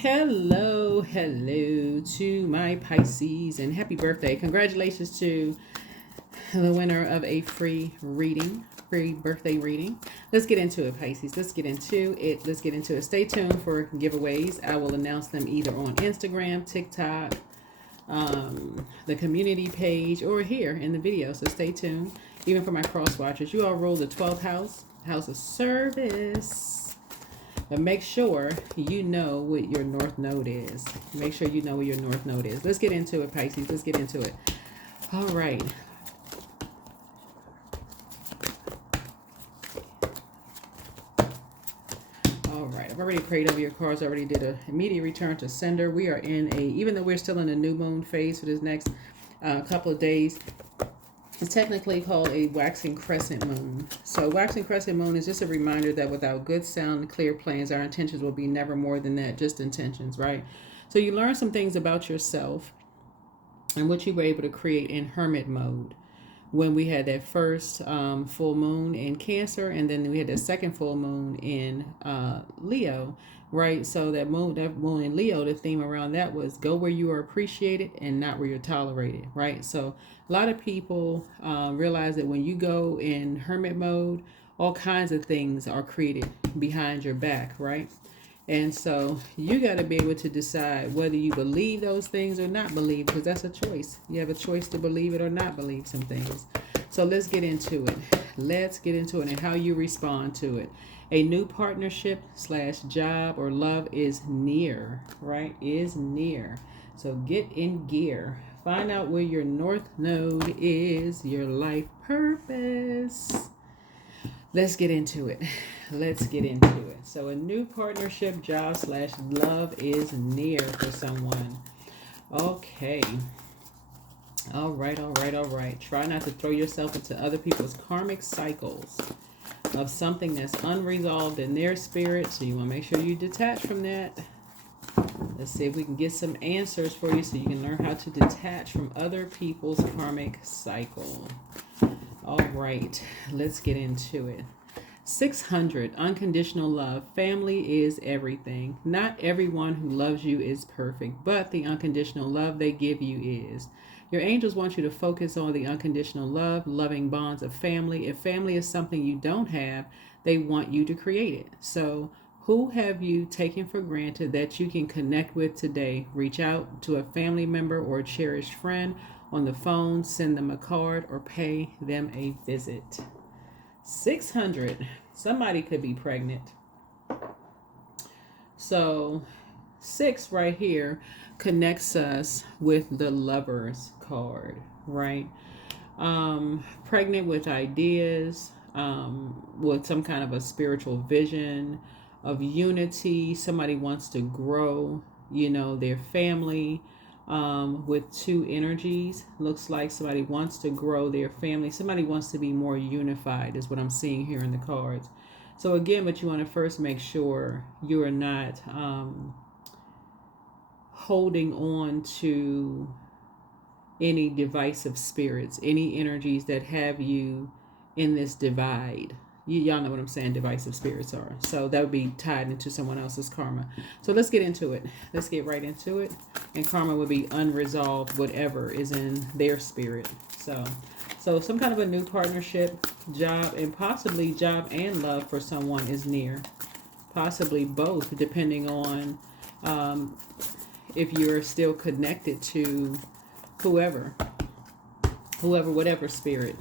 Hello, hello to my Pisces and happy birthday. Congratulations to the winner of a free birthday reading. Let's get into it, Pisces. Let's get into it. Stay tuned for giveaways. I will announce them either on Instagram, TikTok, the community page, or here in the video. So stay tuned. Even for my cross watchers, you all rule the 12th house of service. But make sure you know what your north node is. Make sure you know what your north node is. Let's get into it, Pisces. Let's get into it. All right. All right. I've already prayed over your cards. I already did an immediate return to sender. We are even though we're still in a new moon phase for this next couple of days, it's technically called a waxing crescent moon. So waxing crescent moon is just a reminder that without good, sound, and clear plans, our intentions will be never more than that, just intentions, right? So you learn some things about yourself and what you were able to create in hermit mode when we had that first full moon in Cancer, and then we had the second full moon in Leo, right? So that moon in Leo, the theme around that was go where you are appreciated and not where you're tolerated, right? So a lot of people realize that when you go in hermit mode, all kinds of things are created behind your back, right? And so you got to be able to decide whether you believe those things or not believe, because that's a choice. You have a choice to believe it or not believe some things. So let's get into it. Let's get into it and how you respond to it. A new partnership / job or love is near, right? Is near. So get in gear. Find out where your north node is, your life purpose. Let's get into it. Let's get into it. So a new partnership, job / love is near for someone. Okay. All right, all right, all right. Try not to throw yourself into other people's karmic cycles of something that's unresolved in their spirit. So you want to make sure you detach from that. Let's see if we can get some answers for you so you can learn how to detach from other people's karmic cycle. All right, let's get into it. 600, unconditional love. Family is everything. Not everyone who loves you is perfect, but the unconditional love they give you is. Your angels want you to focus on the unconditional love, loving bonds of family. If family is something you don't have, they want you to create it. So, who have you taken for granted that you can connect with today? Reach out to a family member or a cherished friend on the phone, send them a card, or pay them a visit. 600. Somebody could be pregnant. So 6 right here connects us with the Lovers card, right? Pregnant with ideas, with some kind of a spiritual vision of unity. Somebody wants to grow, their family. With 2 energies, looks like somebody wants to grow their family. Somebody wants to be more unified is what I'm seeing here in the cards. So again, but you want to first make sure you are not holding on to any divisive spirits, any energies that have you in this divide. Y'all know what I'm saying, divisive spirits are. So that would be tied into someone else's karma. So let's get into it. Let's get right into it. And karma would be unresolved, whatever is in their spirit. So some kind of a new partnership, job, and possibly job and love for someone is near. Possibly both, depending on if you're still connected to whoever, whatever spirit,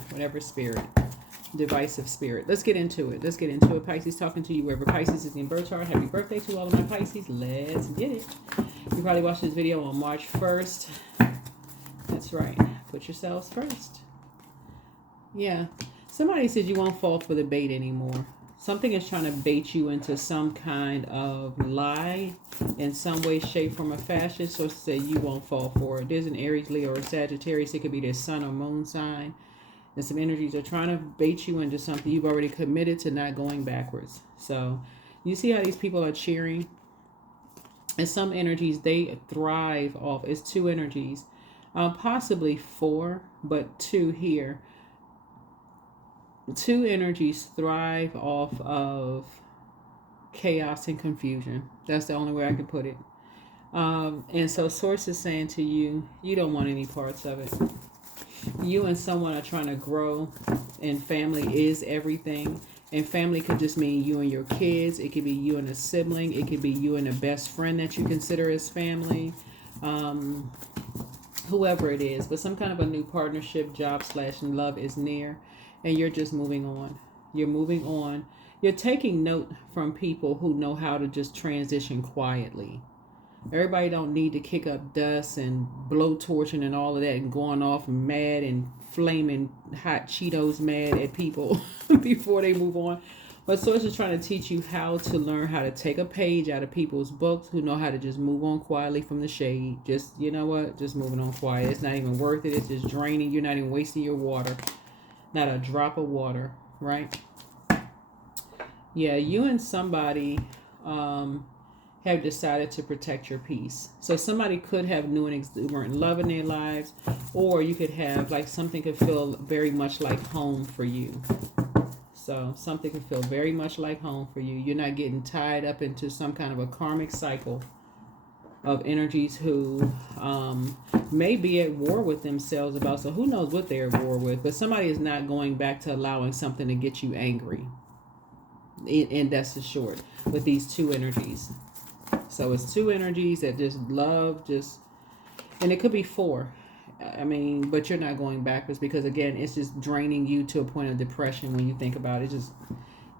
divisive spirit. Let's get into it. Pisces, talking to you wherever Pisces is in birth chart. Happy birthday to all of my Pisces. Let's get it. You probably watched this video on March 1st. That's right. Put yourselves first. Yeah. Somebody said you won't fall for the bait anymore. Something is trying to bait you into some kind of lie in some way, shape, form, or fashion. So say you won't fall for it. There's an Aries, Leo, or Sagittarius. It could be their sun or moon sign. And some energies are trying to bait you into something you've already committed to, not going backwards. So you see how these people are cheering? And some energies, they thrive off. It's 2 energies. Possibly 4, but 2 here. 2 energies thrive off of chaos and confusion. That's the only way I can put it. And so Source is saying to you, you don't want any parts of it. You and someone are trying to grow, and family is everything. And family could just mean you and your kids. It could be you and a sibling. It could be you and a best friend that you consider as family. Um, Whoever it is, but some kind of a new partnership, job / love is near, and you're just moving on. You're moving on. You're taking note from people who know how to just transition quietly. Everybody don't need to kick up dust and blow torching and all of that and going off mad and flaming hot Cheetos mad at people before they move on. But Source is trying to teach you how to learn how to take a page out of people's books who know how to just move on quietly from the shade. Just, you know what? Just moving on quiet. It's not even worth it. It's just draining. You're not even wasting your water. Not a drop of water, right? Yeah, you and somebody have decided to protect your peace. So somebody could have new and exuberant love in their lives, or you could have like something could feel very much like home for you. So something can feel very much like home for you. You're not getting tied up into some kind of a karmic cycle of energies who may be at war with themselves about. So who knows what they're at war with. But somebody is not going back to allowing something to get you angry. And that's the short with these two energies. So it's two energies that just love, and it could be four. I mean, but you're not going backwards because again, it's just draining you to a point of depression when you think about it. Just,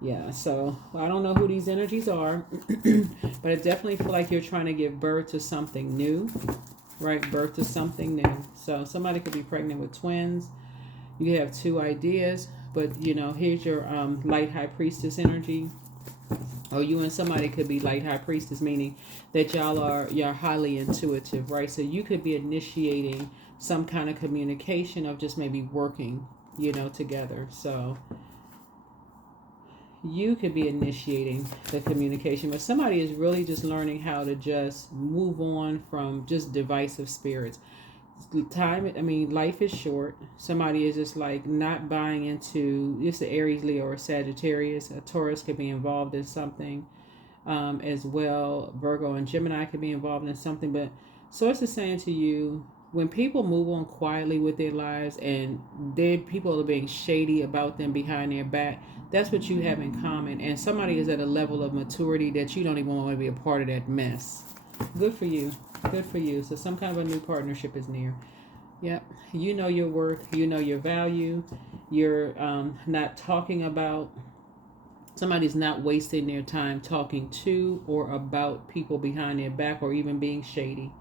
yeah. So I don't know who these energies are, but I definitely feel like you're trying to give birth to something new, right? Birth to something new. So somebody could be pregnant with twins. You could have two ideas, but you know, here's your light high priestess energy. Or you and somebody could be light high priestess, meaning that you're highly intuitive, right? So you could be initiating some kind of communication of just maybe working, you know, together. So you could be initiating the communication, but somebody is really just learning how to just move on from just divisive spirits. Life is short. Somebody is just like not buying into just the Aries, Leo, or Sagittarius. A Taurus could be involved in something as well. Virgo and Gemini could be involved in something. But Source is saying to you, when people move on quietly with their lives and people are being shady about them behind their back, that's what you have in common. And somebody is at a level of maturity that you don't even want to be a part of that mess. Good for you. Good for you. So some kind of a new partnership is near. Yep. You know your worth. You know your value. You're not talking about, somebody's not wasting their time talking to or about people behind their back or even being shady.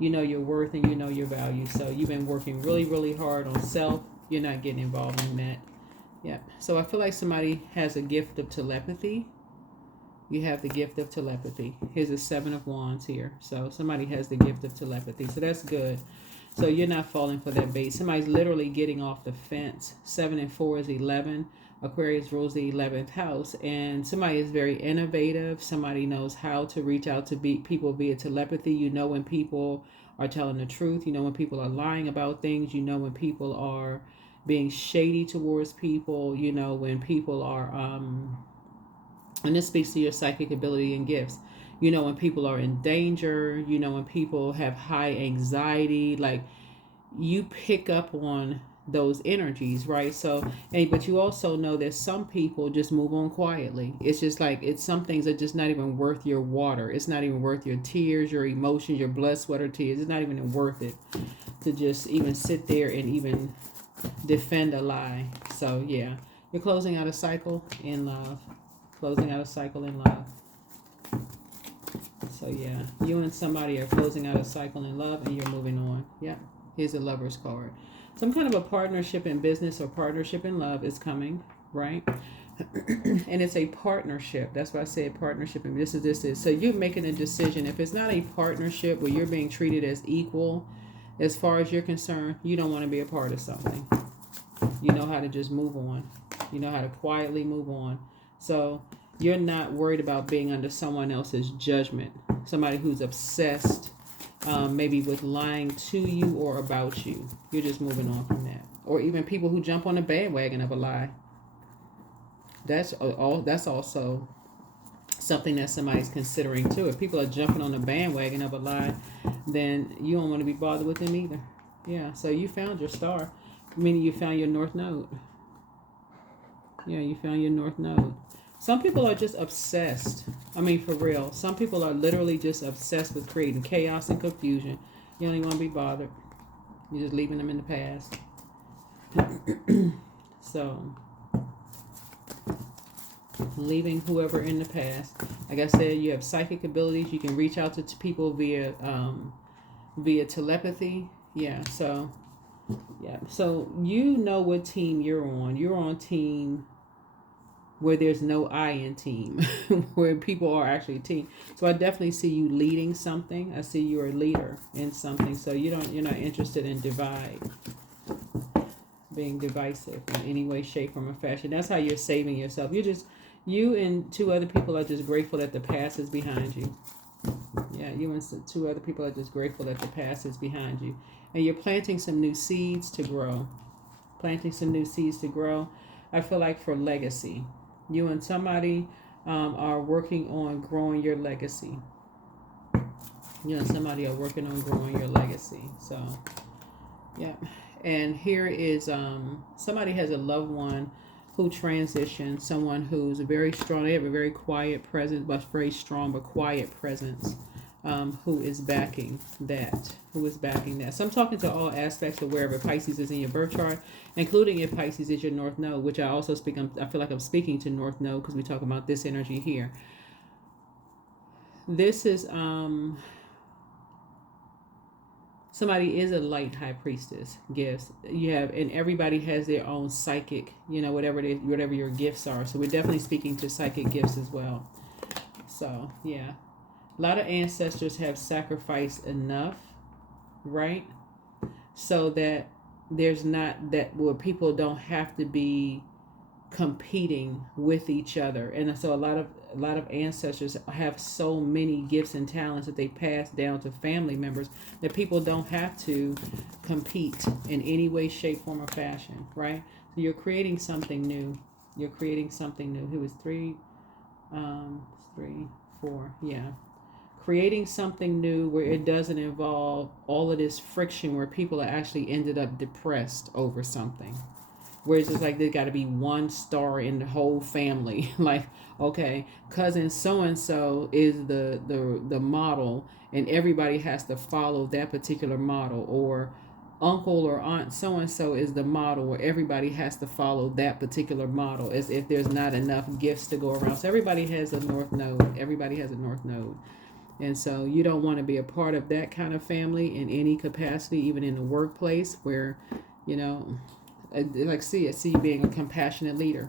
You know your worth and you know your value. So you've been working really, really hard on self. You're not getting involved in that. Yep. So I feel like somebody has a gift of telepathy. You have the gift of telepathy. Here's a 7 of Wands here. So somebody has the gift of telepathy. So that's good. So you're not falling for that bait. Somebody's literally getting off the fence. 7 and 4 is 11. Aquarius rules the 11th house. And somebody is very innovative. Somebody knows how to reach out to people via telepathy. You know when people are telling the truth. You know when people are lying about things. You know when people are being shady towards people. You know when people are... and this speaks to your psychic ability and gifts. You know when people are in danger. You know when people have high anxiety. Like, you pick up on those energies, right? So, but you also know that some people just move on quietly. It's just like, some things are just not even worth your water. It's not even worth your tears, your emotions, your blood, sweat, or tears. It's not even worth it to just even sit there and even defend a lie. So yeah, you're closing out a cycle in love. Closing out a cycle in love. So yeah, you and somebody are closing out a cycle in love and you're moving on. Yeah, here's a Lover's card. Some kind of a partnership in business or partnership in love is coming, right? And it's a partnership. That's why I said partnership. And this is. So you're making a decision. If it's not a partnership where you're being treated as equal, as far as you're concerned, you don't want to be a part of something. You know how to just move on. You know how to quietly move on. So you're not worried about being under someone else's judgment. Somebody who's obsessed, maybe with lying to you or about you. You're just moving on from that. Or even people who jump on the bandwagon of a lie. That's also something that somebody's considering too. If people are jumping on the bandwagon of a lie, then you don't want to be bothered with them either. Yeah, so you found your star, meaning you found your North Node. Yeah, you found your North Node. Some people are just obsessed. I mean, for real. Some people are literally just obsessed with creating chaos and confusion. You don't even want to be bothered. You're just leaving them in the past. So, leaving whoever in the past. Like I said, you have psychic abilities. You can reach out to people via telepathy. Yeah. So you know what team you're on. You're on team where there's no I in team, where people are actually a team. So I definitely see you leading something. I see you're a leader in something. So you're not interested in being divisive in any way, shape, form, or fashion. That's how you're saving yourself. You and two other people are just grateful that the past is behind you. Yeah, you and two other people are just grateful that the past is behind you. And you're planting some new seeds to grow. I feel like for legacy. You and somebody are working on growing your legacy. So, yeah. And here is somebody has a loved one who transitioned, someone who's very strong. They have a very quiet presence, but very strong but quiet presence. Who is backing that? So I'm talking to all aspects of wherever Pisces is in your birth chart, including if Pisces is your North Node, which I also I feel like I'm speaking to North Node because we talk about this energy here. This is somebody is a light high priestess gifts. And everybody has their own psychic, whatever your gifts are. So we're definitely speaking to psychic gifts as well. So yeah. A lot of ancestors have sacrificed enough, right? So that there's not that where people don't have to be competing with each other. And so a lot of ancestors have so many gifts and talents that they pass down to family members that people don't have to compete in any way, shape, form, or fashion, right? So you're creating something new. Here was 3, 4, yeah. Creating something new where it doesn't involve all of this friction where people are actually ended up depressed over something. Where it's just like there got to be one star in the whole family. Like, okay, cousin so-and-so is the model and everybody has to follow that particular model. Or uncle or aunt so-and-so is the model where everybody has to follow that particular model, as if there's not enough gifts to go around. So everybody has a North Node. And so you don't want to be a part of that kind of family in any capacity, even in the workplace where, I see you being a compassionate leader.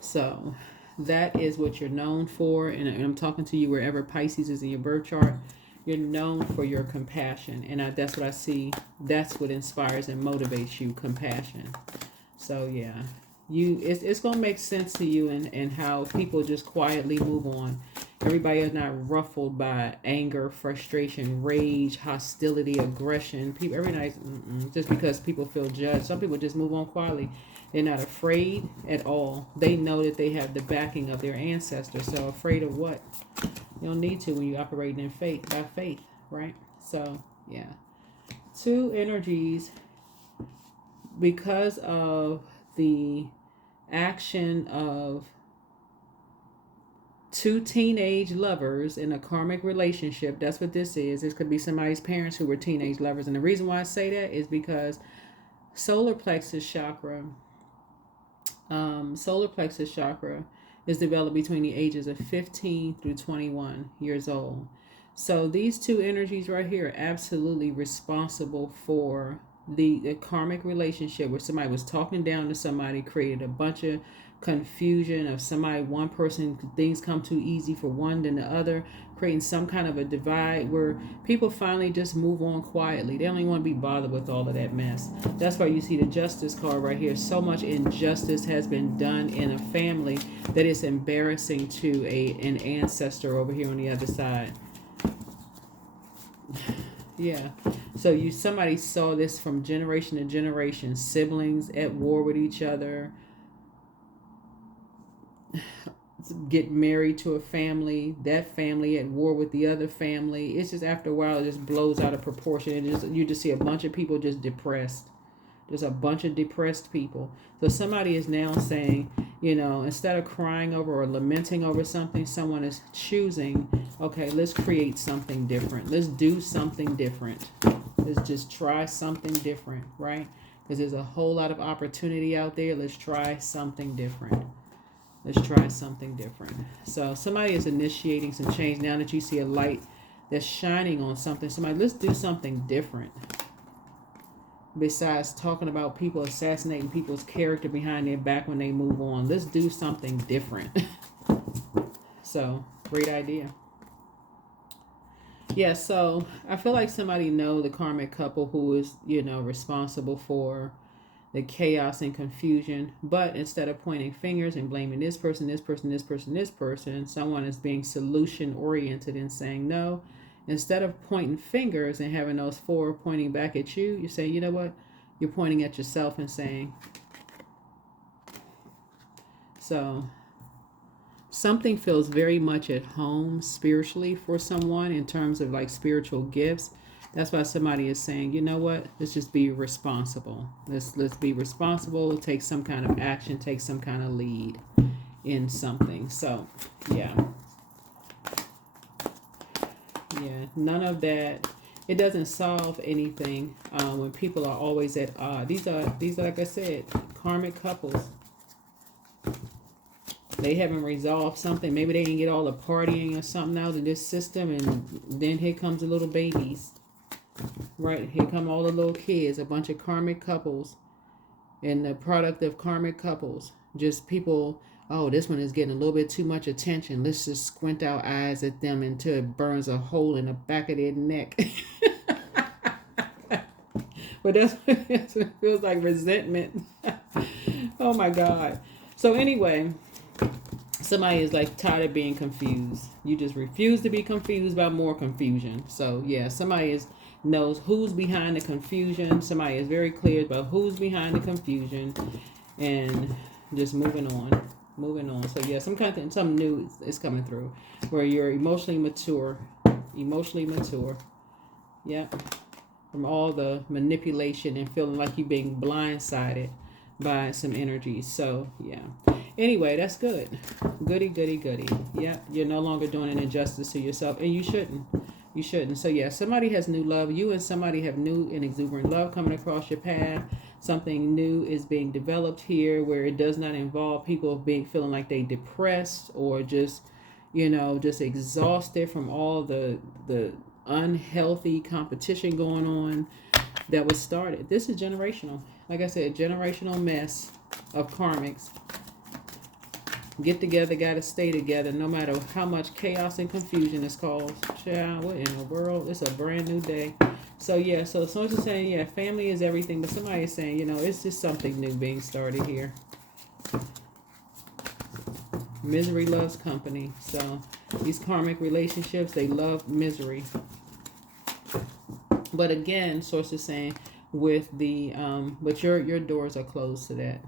So that is what you're known for. And I'm talking to you wherever Pisces is in your birth chart. You're known for your compassion. And that's what I see. That's what inspires and motivates you, compassion. So yeah, it's going to make sense to you and how people just quietly move on. Everybody is not ruffled by anger, frustration, rage, hostility, aggression. People, every night, just because people feel judged. Some people just move on quietly. They're not afraid at all. They know that they have the backing of their ancestors. So afraid of what? You don't need to when you're operating by faith, right? So yeah, 2 energies because of the action of 2 teenage lovers in a karmic relationship. That's what this is. This could be somebody's parents who were teenage lovers. And the reason why I say that is because solar plexus chakra is developed between the ages of 15 through 21 years old. So these 2 energies right here are absolutely responsible for the karmic relationship where somebody was talking down to somebody, created a bunch of confusion of somebody, one person, things come too easy for one than the other, creating some kind of a divide where people finally just move on quietly. They don't even want to be bothered with all of that mess. That's why you see the justice card right here. So much injustice has been done in a family that it's embarrassing to an ancestor over here on the other side. Yeah. So somebody saw this from generation to generation, siblings at war with each other, get married to a family, that family at war with the other family. It's just after a while it just blows out of proportion. You just see a bunch of people just depressed. There's a bunch of depressed people. So somebody is now saying, instead of crying over or lamenting over something, someone is choosing, okay, let's create something different. Let's do something different. Let's just try something different, right? Because there's a whole lot of opportunity out there. Let's try something different. Let's try something different. So somebody is initiating some change. Now that you see a light that's shining on something, let's do something different. Besides talking about people assassinating people's character behind their back when they move on, let's do something different. So, great idea. Yeah, so I feel like somebody know the karmic couple who is, responsible for the chaos and confusion. But instead of pointing fingers and blaming this person, this person, this person, this person, someone is being solution oriented and saying no. Instead of pointing fingers and having those four pointing back at you, you say, you know what? You're pointing at yourself and saying, so something feels very much at home spiritually for someone in terms of like spiritual gifts. That's why somebody is saying, you know what? Let's just be responsible. Let's be responsible, take some kind of action, take some kind of lead in something. So, yeah. Yeah, none of that. It doesn't solve anything when people are always at odds. These are, like I said, karmic couples. They haven't resolved something. Maybe they didn't get all the partying or something out in this system, and then here comes the little babies. Right, here come all the little kids, a bunch of karmic couples, and the product of karmic couples. Just people, oh, this one is getting a little bit too much attention. Let's just squint our eyes at them until it burns a hole in the back of their neck. But that's what it feels like, resentment. Oh my God. So anyway, somebody is like tired of being confused. You just refuse to be confused by more confusion. So yeah, somebody knows who's behind the confusion. Somebody is very clear about who's behind the confusion, and just moving on. So yeah, something new is coming through where you're emotionally mature. Yeah, from all the manipulation and feeling like you're being blindsided by some energies. So yeah, anyway, that's good. Goody. Yeah, you're no longer doing an injustice to yourself, and you shouldn't. So yeah, somebody has new love. You and somebody have new and exuberant love coming across your path. Something new is being developed here where it does not involve people feeling like they depressed or just exhausted from all the unhealthy competition going on that was started. This is generational. Like I said, generational mess of karmics. Get together, gotta stay together, no matter how much chaos and confusion is caused. Child, what in the world? It's a brand new day. So yeah, so someone's just saying, yeah, family is everything, but somebody is saying, it's just something new being started here. Misery loves company. So these karmic relationships, they love misery. But again, source is saying, with the but your doors are closed to that.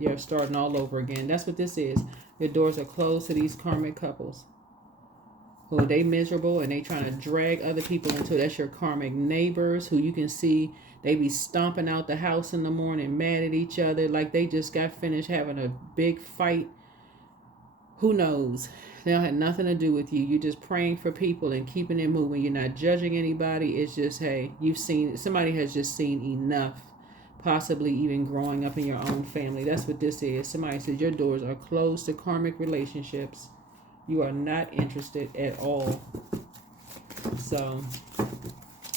You're starting all over again. That's what this is. Your doors are closed to these karmic couples who they miserable and they trying to drag other people into. That's your karmic neighbors who you can see they be stomping out the house in the morning, mad at each other, like they just got finished having a big fight. Who knows? They don't have nothing to do with you. You're just praying for people and keeping it moving. You're not judging anybody. It's just, hey, somebody has just seen enough, possibly even growing up in your own family. That's what this is. Somebody says your doors are closed to karmic relationships. You are not interested at all. So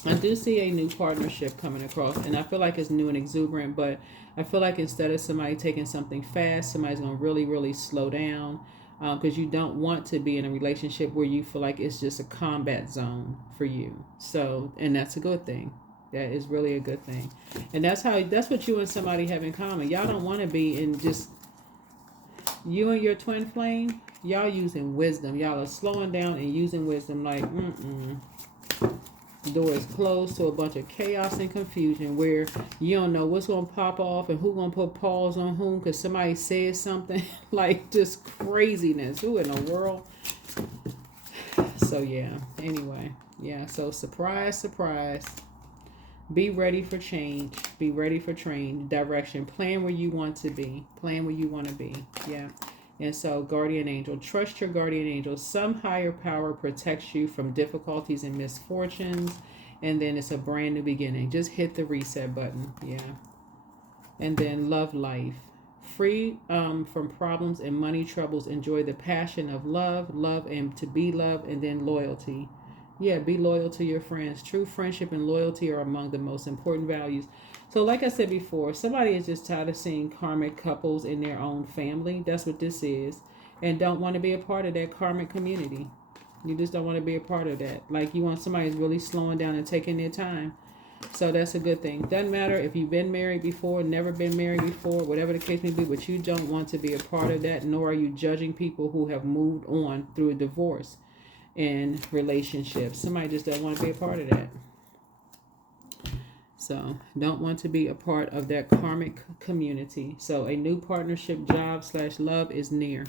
I do see a new partnership coming across, and I feel like it's new and exuberant, but I feel like instead of somebody taking something fast, somebody's going to really, really slow down. Because you don't want to be in a relationship where you feel like it's just a combat zone for you. So, and that's a good thing. That is really a good thing. And that's what you and somebody have in common. Y'all don't want to be in just, you and your twin flame, y'all using wisdom. Y'all are slowing down and using wisdom like, The door is closed to a bunch of chaos and confusion where you don't know what's going to pop off and who's going to put pause on whom because somebody said something. Like just craziness. Who in the world? So yeah, anyway. Yeah, so surprise, surprise. Be ready for change. Be ready for change. Direction. Plan where you want to be. Plan where you want to be. Yeah. And so, guardian angel. Trust your guardian angel. Some higher power protects you from difficulties and misfortunes. And then it's a brand new beginning. Just hit the reset button. Yeah. And then love life. Free from problems and money troubles. Enjoy the passion of love. Love and to be loved. And then loyalty. Yeah, be loyal to your friends. True friendship and loyalty are among the most important values. So like I said before, somebody is just tired of seeing karmic couples in their own family. That's what this is. And don't want to be a part of that karmic community. You just don't want to be a part of that. Like you want somebody who's really slowing down and taking their time. So that's a good thing. Doesn't matter if you've been married before, never been married before, whatever the case may be, but you don't want to be a part of that, nor are you judging people who have moved on through a divorce in relationships. Somebody just doesn't want to be a part of that. So don't want to be a part of that karmic community. So a new partnership, job / love is near.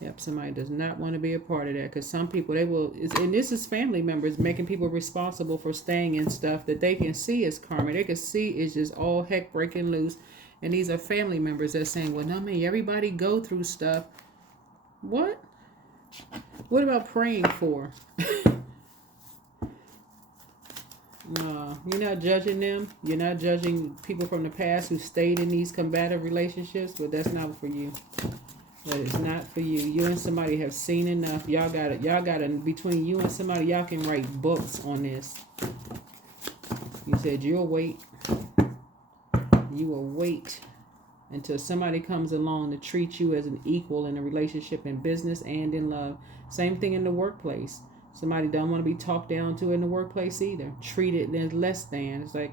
Yep, somebody does not want to be a part of that because some people, they will, and this is family members making people responsible for staying in stuff that they can see as karma. They can see is just all heck breaking loose. And these are family members that are saying, well, no, man, everybody go through stuff. What? What about praying for? No, you're not judging them. You're not judging people from the past who stayed in these combative relationships, but that's not for you. That is not for you. You and somebody have seen enough. Y'all got it. Y'all got it. Between you and somebody, y'all can write books on this. You said you'll wait. You will wait until somebody comes along to treat you as an equal in a relationship, in business and in love. Same thing in the workplace. Somebody don't want to be talked down to in the workplace either. Treated as less than. It's like,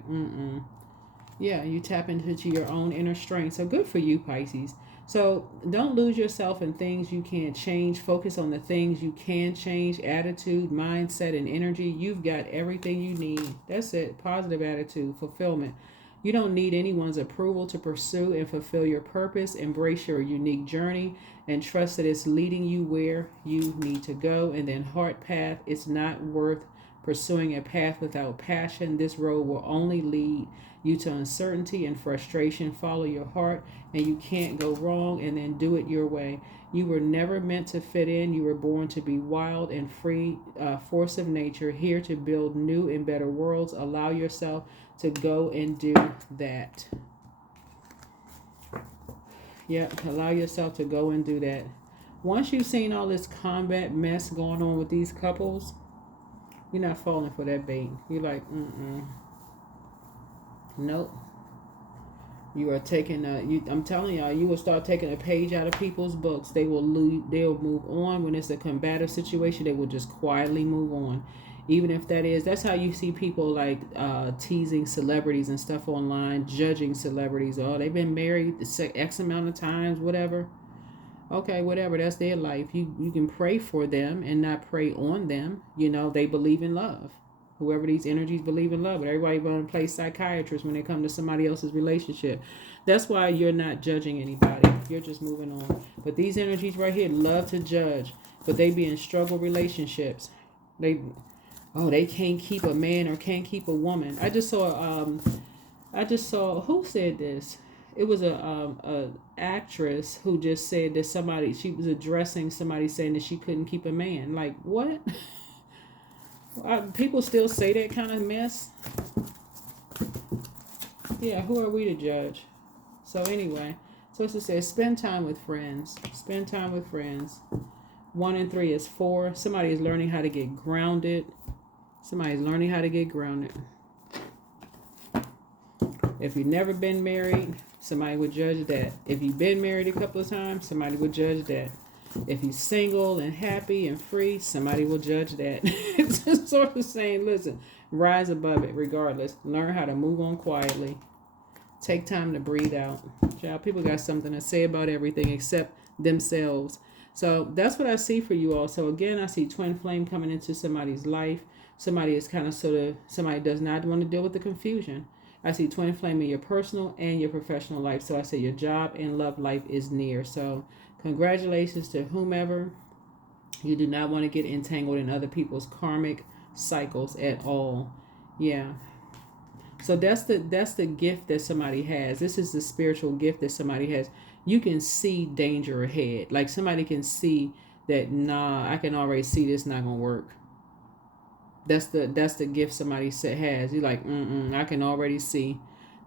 yeah, you tap into your own inner strength. So good for you, Pisces. So don't lose yourself in things you can't change. Focus on the things you can change. Attitude, mindset, and energy. You've got everything you need. That's it. Positive attitude, fulfillment. You don't need anyone's approval to pursue and fulfill your purpose. Embrace your unique journey and trust that it's leading you where you need to go. And then heart path, it's not worth pursuing a path without passion. This road will only lead you to uncertainty and frustration. Follow your heart and you can't go wrong, and then do it your way. You were never meant to fit in. You were born to be wild and free, force of nature, here to build new and better worlds. Allow yourself to go and do that. Yep, allow yourself to go and do that. Once you've seen all this combat mess going on with these couples, you're not falling for that bait. You're like, nope. You are taking I'm telling y'all, you will start taking a page out of people's books. They'll move on. When it's a combative situation, they will just quietly move on. Even if that's how you see people like teasing celebrities and stuff online, judging celebrities. Oh, they've been married X amount of times, whatever. Okay, whatever, that's their life. You can pray for them and not pray on them. You know, they believe in love. Whoever these energies believe in love, but everybody want to play psychiatrist when they come to somebody else's relationship. That's why you're not judging anybody. You're just moving on. But these energies right here love to judge, but they be in struggle relationships. They can't keep a man or can't keep a woman. I just saw who said this? It was a actress who just said that she was addressing somebody saying that she couldn't keep a man. Like, what? People still say that kind of mess. Yeah, who are we to judge? So anyway, so it says spend time with friends. Spend time with friends. 1 and 3 is 4. Somebody is learning how to get grounded. Somebody's learning how to get grounded. If you've never been married, somebody would judge that. If you've been married a couple of times, somebody would judge that. If you're single and happy and free, somebody will judge that. It's just sort of saying, listen, rise above it regardless. Learn how to move on quietly. Take time to breathe out. Child, people got something to say about everything except themselves. So that's what I see for you all. So again, I see twin flame coming into somebody's life. Somebody is kind of somebody does not want to deal with the confusion. I see twin flame in your personal and your professional life. So I say your job and love life is near. So congratulations to whomever. You do not want to get entangled in other people's karmic cycles at all. Yeah. So that's the gift that somebody has. This is the spiritual gift that somebody has. You can see danger ahead. Like somebody can see that, nah, I can already see this not gonna work. That's the gift somebody has. You're like, I can already see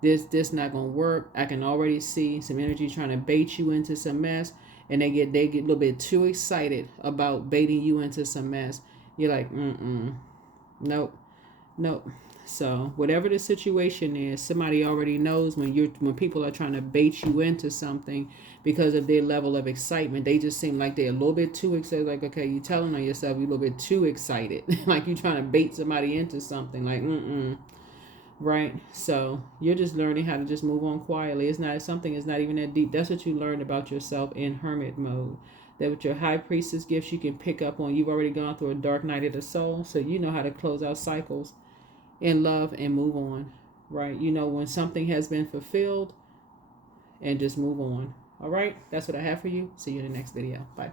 this not gonna work. I can already see some energy trying to bait you into some mess, and they get a little bit too excited about baiting you into some mess. You're like, nope, nope. So whatever the situation is, somebody already knows when people are trying to bait you into something because of their level of excitement. They just seem like they're a little bit too excited. Like, okay, you telling on yourself, you're a little bit too excited. Like you're trying to bait somebody into something. Like, right? So you're just learning how to just move on quietly. Something is not even that deep. That's what you learned about yourself in hermit mode. That with your high priestess gifts, you can pick up on. You've already gone through a dark night of the soul, so you know how to close out cycles in love and move on, right? You know when something has been fulfilled and just move on. All right, that's what I have for you. See you in the next video. Bye.